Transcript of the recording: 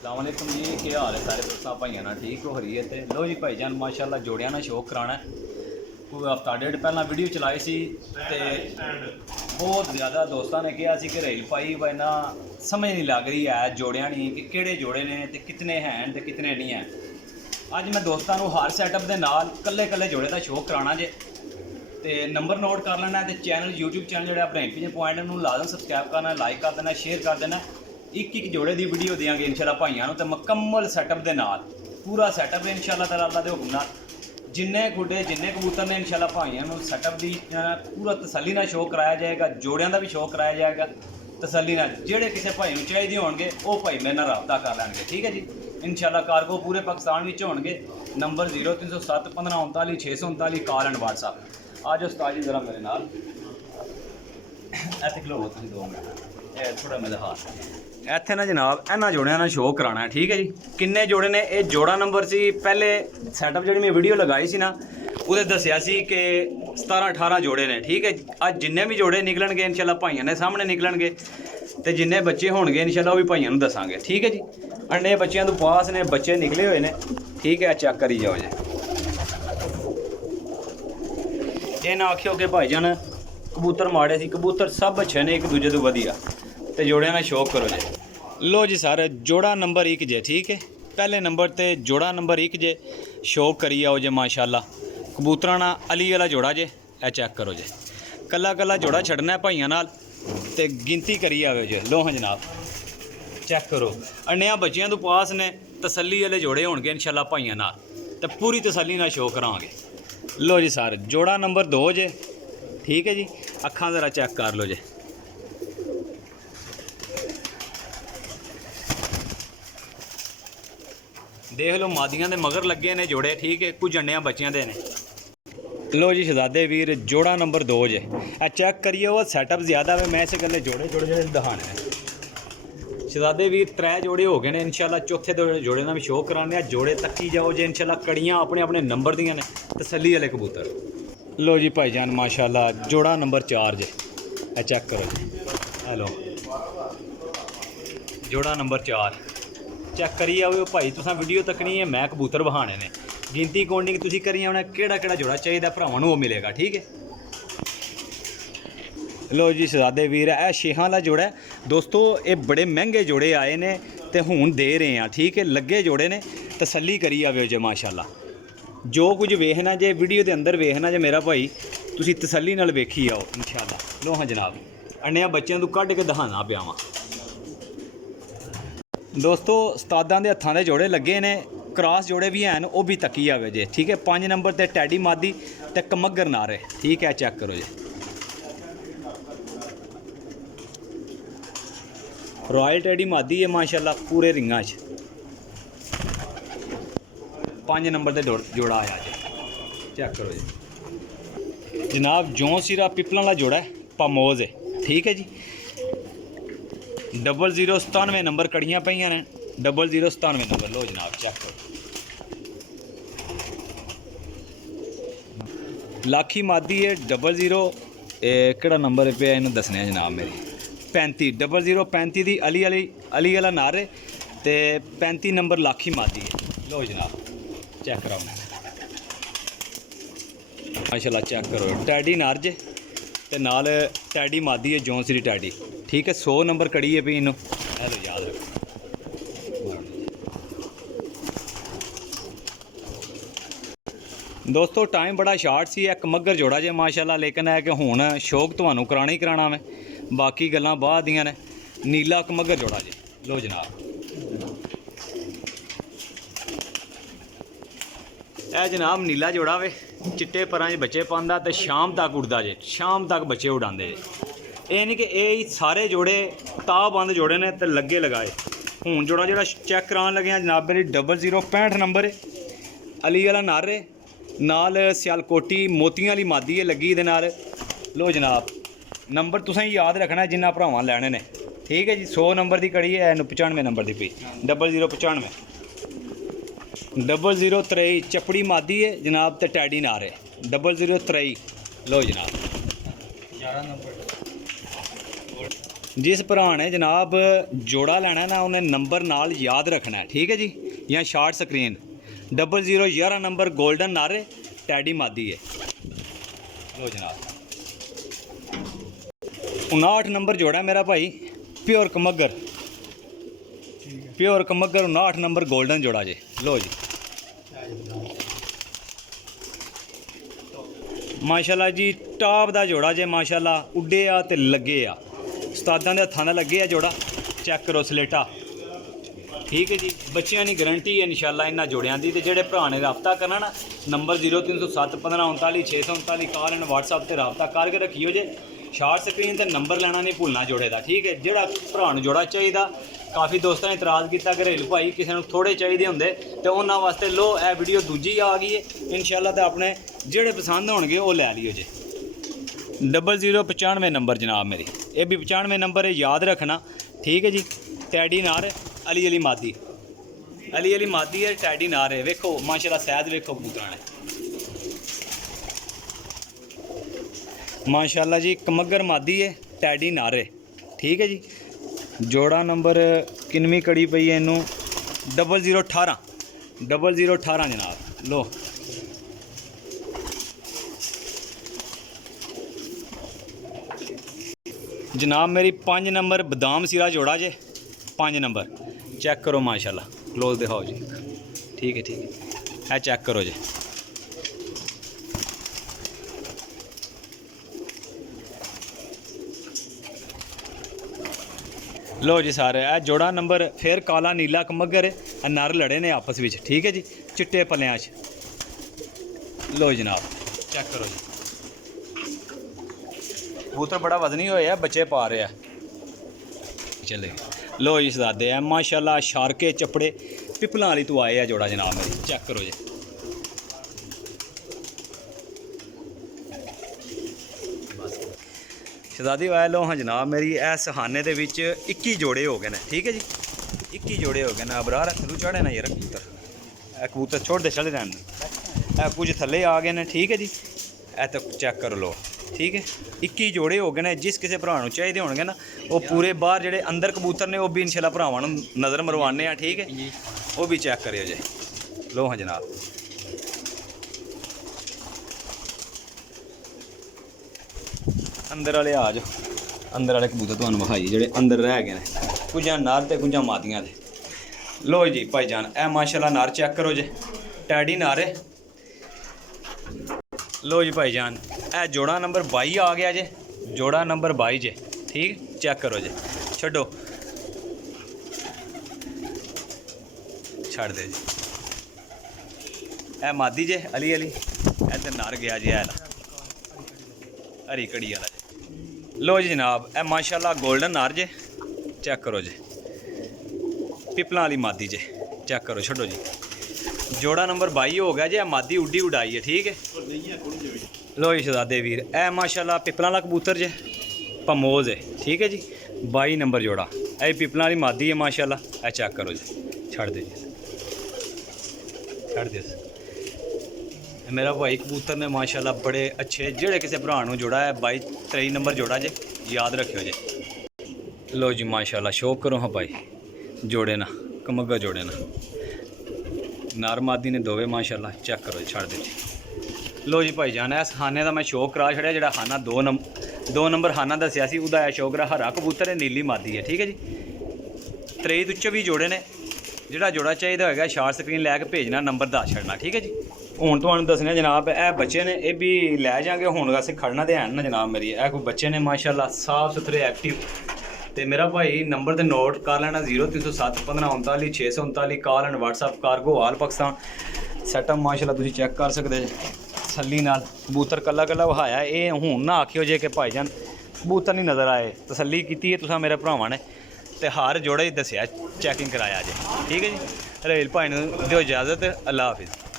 अस्सलामुअलैकुम जी, क्या हाल है सारे दोस्तों भाइयों ना ठीक हो रही है। तो लो जी भाईजान माशाल्लाह जोड़ियां ना शौक कराना कोई हफ्ता डेढ़ पहला वीडियो चलाई सी ते बहुत ज़्यादा दोस्तों ने कहा कि रेल पाई भाई ना समझ नहीं लग रही है जोड़ियां नहीं कि किहड़े जोड़े ने ते कितने हैं ते कितने नहीं हैं। अज मैं दोस्तों को हर सैटअप के नाल कल्ले कल्ले जोड़े का शौक कराना जे ते नंबर नोट कर लेना ते चैनल यूट्यूब चैनल जो ब्रेनपिंग पॉइंट में लाजम सबसक्राइब करना, लाइक कर देना, शेयर कर देना। एक जोड़े की वीडियो देंगे इंशाल्लाह भाइयों को, तो मुकम्मल सैटअप के नाल पूरा सैटअप है इंशाल्लाह ताला अल्लाह के हुक्म नाल। जिन्ने खुडे जिन्ने कबूतर ने इंशाल्लाह भाइयों को सैटअप की पूरा तसल्ली नाल शौक कराया जाएगा, जोड़ियां का भी शौक कराया जाएगा तसल्ली नाल। जेड़े किसी भाई को चाहिए होंगे वो भाई मेरे नाल राबता कर लैणगे, ठीक है जी। इंशाल्लाह कारगो पूरे पाकिस्तान में होंगे। Number 0307 15 39 639 call and WhatsApp. आज उस्ताद जी जरा मेरे नाल ऐसे खलो तुम 2 मिनट थोड़ा मेरे हाथ ਇੱਥੇ ना जनाब इन्होंने जोड़ियां ना शो कराना है, ठीक है जी। किन्ने जोड़े ने ये जोड़ा नंबर सी पहले सैटअप जी मैं वीडियो लगाई सी ना वो दसिया सी कि 17-18 जोड़े ने, ठीक है। अज जिन्ने भी जोड़े निकलणगे इंशाल्लाह भाइयों ने सामने निकलणगे तो जिन्ने बच्चे होणगे इंशाल्लाह वो भी भाइयों को दसांगे, ठीक है जी। अंडे बच्चों तो पास ने बच्चे निकले हुए ने, ठीक है। चेक करी जाओ जी, ये ना आखियो कि भाईजान कबूतर माड़े सी, कबूतर सब अच्छे ने एक दूजे तो वधिया, तो जोड़ियां ना शौक करो जी। लो जी सर जोड़ा नंबर 1 जे, ठीक है। पहले नंबर ते जोड़ा नंबर 1 जे शौक करी आओ जे माशाल्लाह। कबूतरा ना अली वाला जोड़ा जे, ए चेक करो जे। कला कला जोड़ा छड़ना है भाइयों नाल ते गिनती करी आओ जे। लो हाँ जनाब चेक करो, अन्निया बच्चियां तो पास ने तसल्ली वाले जोड़े होणगे इंशाल्लाह भाइयों नाल, तो पूरी तसल्ली नाल शौक करांगे। लो जी सर जोड़ा नंबर 2 जे, ठीक है जी। अखां ज़रा चेक कर लो जे। देख लो मादियां दे मगर लगे ने जोड़े, ठीक है। कुछ अंडियां बच्चियां दे ने। लो जी शहजादे वीर जोड़ा नंबर 2 जे, चेक करिए वो सैटअप ज़्यादा है। मैं इस गल्ले जोड़े जोड़े दिखाने हैं शहजादे वीर। 3 जोड़े हो गए ने इंशाल्लाह, चौथे जोड़े का भी शौक कराने। जोड़े तक्की जाओ जे इंशाल्लाह, कड़ियाँ अपने अपने नंबर दियां ने, तसल्ली वाले कबूतर। लो जी भाईजान माशाल्लाह जोड़ा नंबर 4 जे, चेक करो जी। हेलो जोड़ा नंबर 4 चेक करिए आओ भाई, तुसा वीडियो तकनी है, मैं कबूतर बहाने ने। गिनती कोडिंग तुसी करिए उन्हें केड़ा जोड़ा चाहिए भरावां वो मिलेगा, ठीक है। लो जी शहजादे वीर है शेहां वाला जोड़ा है दोस्तों। ये बड़े महंगे जोड़े आए ने तो हुण दे रहे हैं, ठीक है। लगे जोड़े ने, तसल्ली करी आओ जे माशाल्लाह। जो कुछ वेखना जे वीडियो के अंदर वेखना जे मेरा भाई, तुसी तसल्ली नाल वेखी आओ इंशाल्लाह। लो हाँ जनाब अन्निया बच्चों तो कढ़ के दिखाना पिया वां दोस्तों। उस्तादां दे हत्थां दे जोड़े लगे ने, क्रॉस जोड़े भी हैं वो भी तकी आवे जे, ठीक है। 5 नंबर ते टैडी मादी ते कमगर नारे, ठीक है। चेक करो जी रॉयल टैडी मादी है माशाल्लाह पूरे रिंगां च। 5 नंबर ते जोड़ा आया जी, चेक करो जी जनाब। जों सिरा पिपलां वाला जोड़ा है पामोज है, ठीक है जी। 0097 नंबर कड़ियाँ पईयां ने, 0097 नंबर। लो जनाब चेक करो लाखी मादी है 00 केड़ा नंबर पे इन्हूं दसने जनाब मेरी 35 0035 दी अली वाला नारे ते 35 नंबर लाखी मादी है। लो जनाब चेक कराओ माशाल्लाह चेक करो। टैडी नारज ते नाल टैडी मादी है जौनसरी टैडी, ठीक है। 100 नंबर कड़ी है भी इनू, हेलो याद रखो दोस्तों। टाइम बड़ा शार्ट सी, एक मगर जोड़ा जे माशाल्लाह, लेकिन है कि हुण शौक तुहानू कराना ही कराना मैं, बाकी गल्लां बाद दियां ने। नीला मगर जोड़ा जे। लो जनाब ए जनाब नीला जोड़ा वे, चिट्टे परां च बच्चे पांदा ते शाम तक उड़दा जे, शाम तक बच्चे उड़ांदे जे। ये नहीं कि ये सारे जोड़े ताबंद जोड़े ने तो लगे लगाए। हूँ जोड़ा जोड़ा चेक कराने लगे हैं जनाब मेरी 0065 नंबर है अली वाला नारे नाल सियालकोटी मोतियां वाली मादी है लगी दे नाल। लो जनाब नंबर तुसें याद रखना जिन्ना भरावां लैने ने, ठीक है जी। 100 नंबर की कड़ी है 95 नंबर की पी 0095 0023 चपड़ी मादी है जनाब ते टैडी नारे 0023। लो जनाब 11 नंबर जिस भरा ने जनाब जोड़ा लेना ना उन्हें नंबर नाल याद रखना है, ठीक है जी, या शार्ट स्क्रीन 0011 नंबर गोल्डन नारे टैडी मादी है। लो जनाब 59 नंबर जोड़ा मेरा भाई प्योर कमगर, प्योर कमगर 59 नंबर गोल्डन जोड़ा जे। लो जी माशाल्लाह जी टॉप दा जोड़ा जे माशाल्लाह, उड्डे आ ते लगे आ, उस्तादां दे हत्थां दा लगे आ जोड़ा, चेक करो सलेटा, ठीक है जी। बच्चियां दी गारंटी है इंशाल्लाह इन्हां जोड़ियां दी। ते जेह्ड़े भरा ने राबता करना ना नंबर 0307 15 39 639 कॉल एंड WhatsApp ते राबता करके रखियो जे। शार्ट स्क्रीन ते नंबर लेना नहीं भुलना जोड़े दा, ठीक है। जेह्ड़ा भरा नूं जोड़ा चाहिदा, काफ़ी दोस्तों ने इतराज़ किया घरेलू भाई किसी ने थोड़े चाहिए होंगे तो उन्होंने वास्ते लो ए वीडियो दूजी आ गई है इंशाल्लाह। तो अपने जेड़े पसंद होंगे वो लै लियो जे। 0095 नंबर जनाब मेरी, ये भी 95 नंबर है, याद रखना, ठीक है जी। टैडी नार अली अली मादी, अली अली मादी है, टैडी नार है। वेखो माशाल्लाह सैद वेखो कबूतरां ने माशाल्लाह जी, कमगर मादी है, टैडी नार है, ठीक है जी। जोड़ा नंबर किनवी कड़ी पई है इनू 0018 जनाब। लो जनाब मेरी 5 नंबर बदाम सिरा जोड़ा जे, 5 नंबर चेक करो माशाल्लाह, क्लोज दिखाओ जी, ठीक है ठीक है, ए चेक करो जी। लो जी सारे ए जोड़ा नंबर फिर काला नीला कमगर है, नर लड़े ने आपस में, ठीक है जी, चिट्टे पलियां च। लो जनाब चेक करो जी, कबूतर बड़ा वजनी होया, बच्चे पा रहे हैं, चले। लो जी सदादे है माशाल्लाह, शारके चपड़े पिपलां वाली तो आए है जोड़ा जनाब मेरी, चेक करो जी। शहजादी वाले लो हाँ जनाब मेरी, ए सहाने दे विच 21 जोड़े हो गए हैं, ठीक है जी, 21 जोड़े हो गए हैं। अबरार थलू चढ़े ना यार कबूतर, ए कबूतर छोड़ दे चले रहने, ए कुछ थले आ गए हैं, ठीक है जी। ए तो चेक कर लो, ठीक है, 21 जोड़े हो गए हैं। जिस किसी भरा नूं चाहिए होंगे ना वो पूरे बाहर जेडे अंदर कबूतर ने वो भी इंशाल्लाह भरावां नूं नज़र मरवाने हैं, ठीक है, वो भी चेक करियो जे। लो हाँ जनाब अंदर वाले आ जाओ, अंदर वाले कबूतर तुहानूं विखाइए जेडे अंदर रह गए हैं, कुछ नर ते कुछ मादियां दे। लो जी भाईजान ए माशाल्लाह नर चेक करो जे, टैडी नर है। लो जी भाईजान ए जोड़ा नंबर 22 आ गया जे, जोड़ा नंबर 22 जे, ठीक, चेक करो जे, छड्डो छड़ दे जी। ए मादी जे अली अली, इधर नर गया जी, है हरी कड़ी वाला। लो जी जनाब ए माशाल्लाह गोल्डन नार जे, चेक करो जे, पिपलां वाली मादी जे, चेक करो, छड्डो जी। जोड़ा नंबर 22 हो गया जे, मादी उड्डी उड़ाई है, ठीक है। लो जी शहजादे वीर ए माशाल्लाह पिपलां वाला कबूतर जे, पमोज है, ठीक है जी, 22 नंबर जोड़ा, ए पिपलां वाली मादी है माशाल्लाह। ए चेक करो जी, छड़ दे जी, छड़ दे। मेरा भाई कबूतर ने माशाल्लाह बड़े अच्छे, जेड़े किसी भरा नूं जोड़ा है 22-23 नंबर जोड़ा जे, याद रखियो जे। लो जी माशाल्लाह शौक करो हाँ भाई, जोड़े ना कमगा जोड़े ना, नार मादी ने दोवे माशाल्लाह, चेक करो छड़ दे जी। लो जी भाई जान इस खाने का मैं शौक करा छड़िया, जेड़ा खाना 2 नंबर खाना दसिया सी उहदा शौक रहा, हरा कबूतर है, नीली मादी है, ठीक है जी। 23 तो 24 जोड़े ने, जेड़ा जोड़ा चाहिए होगा शार्ट स्क्रीन लैके भेजना, नंबर दस छड़ना, ठीक है जी। हुण तुहानूं दसने जनाब ए बच्चे ने, ये भी लै जाएंगे, हुण असीं खड़ना ते हैन ना जनाब मेरी, ए कोई बच्चे ने माशाल्लाह साफ सुथरे एक्टिव। तो मेरा भाई नंबर तो नोट कर लेना 0307 15 39 639 call and WhatsApp cargo all Pakistan. Setup माशाल्लाह तुसीं चेक कर सकते तसल्ली नाल, कबूतर कल्ला कल्ला वहाया, ये हुण ना आखियो जे कि भाईजान कबूतर नहीं नज़र आए, तसल्ली की है तुसां मेरे भरावां ने, ते हर जोड़े ही दसिया चैकिंग कराया जे, ठीक है जी। रेल भाई नूं दिओ इजाज़त, अल्लाह हाफिज़।